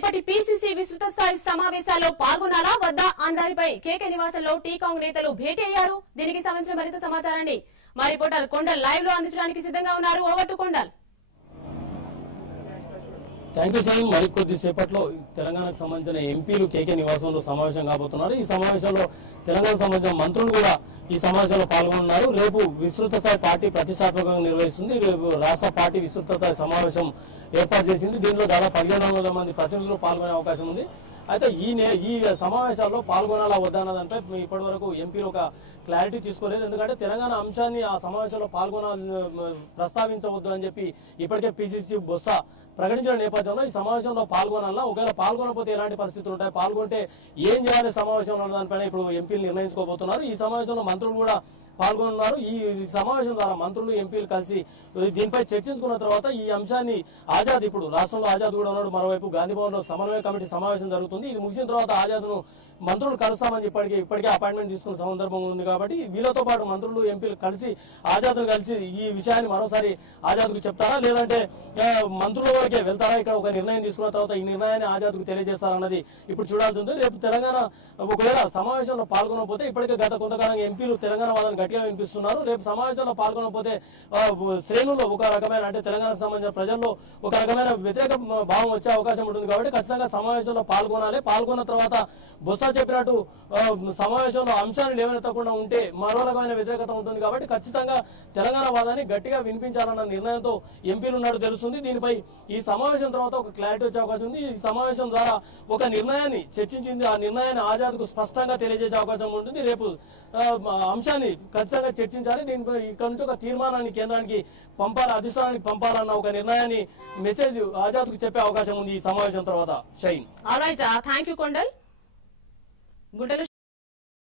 రేపటి పీసీసీ విస్తృత స్థాయి సమావేశాల్లో పాల్గొనాలా వద్దా అన్నదానిపై కేకే నివాసంలో టీ కాంగ్రెస్ నేతలు భేటీ అయ్యారు. దీనికి సంబంధించిన మరింత సమాచారాన్ని మా రిపోర్టర్ కొండల్ లైవ్ లో అందించడానికి సిద్ధంగా ఉన్నారు. Over to Kondal. Thank you sir. మరికొద్ది సేపట్లో తెలంగాణకు సంబంధించిన ఎంపీలు కేకే నివాసంలో సమావేశం కాబోతున్నారు. ఈ సమావేశంలో తెలంగాణకు సంబంధించిన మంత్రులు కూడా ఈ సమావేశంలో పాల్గొన్నారు. రేపు విస్తృత స్థాయి పార్టీ ప్రతిష్టాత్మకంగా నిర్వహిస్తుంది. రేపు రాష్ట్ర పార్టీ విస్తృత స్థాయి సమావేశం ఏర్పాటు చేసింది. దీనిలో దాదాపు 1500 మంది ప్రతినిధులు పాల్గొనే అవకాశం ఉంది. అయితే ఈ సమావేశాల్లో పాల్గొనాలా వద్దా అన్న దానిపై ఇప్పటి వరకు ఎంపీలు ఒక క్లారిటీ తీసుకోలేదు. ఎందుకంటే తెలంగాణ అంశాన్ని ఆ సమావేశంలో ప్రస్తావించవద్దు అని చెప్పి ఇప్పటికే పిసిసి బొత్స ప్రకటించిన నేపథ్యంలో ఈ సమావేశంలో పాల్గొనాలా, ఒకవేళ పాల్గొనకపోతే ఎలాంటి పరిస్థితులు ఉంటాయి, పాల్గొంటే ఏం చేయాలి సమావేశంలో దానిపైన ఇప్పుడు ఎంపీలు నిర్ణయించుకోబోతున్నారు. ఈ సమావేశంలో మంత్రులు కూడా పాల్గొన్నారు. ఈ సమావేశం ద్వారా మంత్రులు ఎంపీలు కలిసి దీనిపై చర్చించుకున్న తర్వాత ఈ అంశాన్ని ఆజాద్, ఇప్పుడు రాష్ట్రంలో ఆజాద్ కూడా ఉన్నాడు, మరోవైపు గాంధీభవన్ లో సమన్వయ కమిటీ సమావేశం జరుగుతుంది. ఇది ముగిసిన తర్వాత ఆజాద్ ను మంత్రులు కలుస్తామని ఇప్పటికే అపాయింట్మెంట్ తీసుకున్న సందర్భం ఉంది. కాబట్టి వీళ్ళతో పాటు మంత్రులు ఎంపీలు కలిసి ఆజాద్ను కలిసి ఈ విషయాన్ని మరోసారి ఆజాద్ కు చెప్తారా, లేదంటే మంత్రుల వరకే వెళ్తారా, ఇక్కడ ఒక నిర్ణయం తీసుకున్న తర్వాత ఈ నిర్ణయాన్ని ఆజాద్ కు తెలియజేస్తారన్నది ఇప్పుడు చూడాల్సి ఉంది. రేపు తెలంగాణ ఒకవేళ సమావేశంలో పాల్గొనకపోతే, ఇప్పటికే గత కొంతకాలంగా ఎంపీలు తెలంగాణ వాదాన్ని గట్టిగా వినిపిస్తున్నారు. రేపు సమావేశంలో పాల్గొనకపోతే శ్రేణుల్లో ఒక రకమైన, అంటే తెలంగాణకు సంబంధించిన ప్రజల్లో ఒక రకమైన వ్యతిరేక భావం వచ్చే అవకాశం ఉంటుంది. కాబట్టి ఖచ్చితంగా సమావేశంలో పాల్గొనాలి. పాల్గొన్న తర్వాత బొత్స చెప్పినట్టు సమావేశంలో అంశాన్ని లేవనెత్తకుండా ఉంటే మరో రకమైన వ్యతిరేకత ఉంటుంది. కాబట్టి ఖచ్చితంగా తెలంగాణ వాదాన్ని గట్టిగా వినిపించాలన్న నిర్ణయంతో ఎంపీలు ఉన్నట్టు తెలుస్తుంది. దీనిపై ఈ సమావేశం తర్వాత ఒక క్లారిటీ వచ్చే అవకాశం ఉంది. ఈ సమావేశం ద్వారా ఒక నిర్ణయాన్ని చర్చించింది, ఆ నిర్ణయాన్ని ఆజాద్ కు స్పష్టంగా తెలియజేసే అవకాశం ఉంటుంది. రేపు అంశాన్ని ఖచ్చితంగా చర్చించాలి. దీనిపై ఇక్కడ నుంచి ఒక తీర్మానాన్ని కేంద్రానికి పంపాలి, అధిష్టానానికి పంపాలన్న ఒక నిర్ణయాన్ని మెసేజ్ ఆజాద్ కు చెప్పే అవకాశం ఉంది ఈ సమావేశం తర్వాత. షైన్. Alright, thank you Kondal. గుంటలు